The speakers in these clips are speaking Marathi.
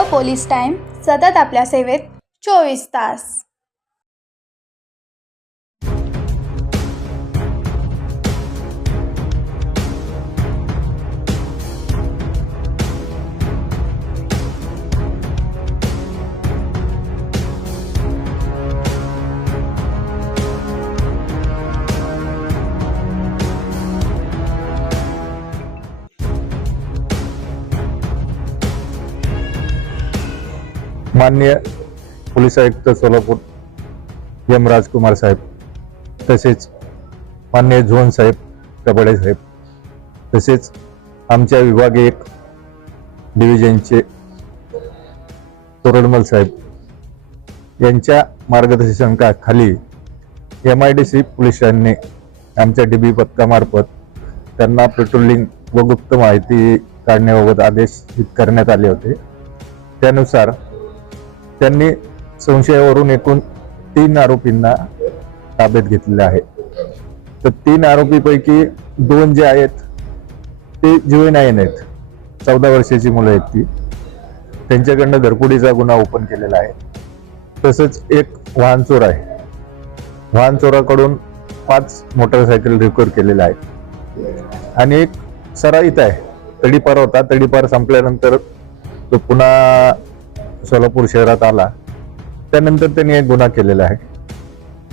पोलीस टाईम सतत आपल्या सेवेत चोवीस तास. मान्य पोलीस आयुक्त सोलापूर एम राजकुमार साहेब तसेच मान्य झोन साहेब कबडे साहेब तसेच आमच्या विभागीय एक डिव्हिजनचे तोरडमल साहेब यांच्या मार्गदर्शनाखाली एम आय डी सी पोलिसांनी आमच्या डी बी पथकामार्फत त्यांना पेट्रोलिंग व गुप्त माहिती काढण्याबाबत आदेश करण्यात आले होते. त्यानुसार त्यांनी संशयावरून एकूण तीन आरोपींना ताब्यात घेतलेले आहे. तर तीन आरोपीपैकी दोन जे आहेत ते जुवेनाईन आहेत. चौदा वर्षाची मुलं आहेत ती. त्यांच्याकडनं घरपुडीचा गुन्हा ओपन केलेला आहे. तसंच एक वाहन चोर आहे. वाहन चोराकडून पाच मोटरसायकल रिकवर केलेल्या आहेत. आणि एक सराईत आहे. तडीपार होता. तडीपार संपल्यानंतर तो पुन्हा सोलापूर शहरात आला त्यानंतर त्यांनी एक गुन्हा केलेला आहे.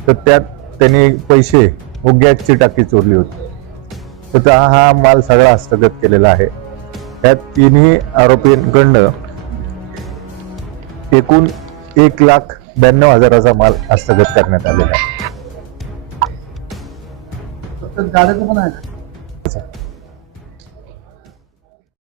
तर त्यात त्यांनी पैसे व गॅसची टाकी चोरली होती. तर त्या- हा माल सगळा हस्तगत केलेला आहे. त्या तिन्ही आरोपींकडनं एकूण एक लाख ब्याण्णव हजाराचा माल हस्तगत करण्यात आलेला आहे.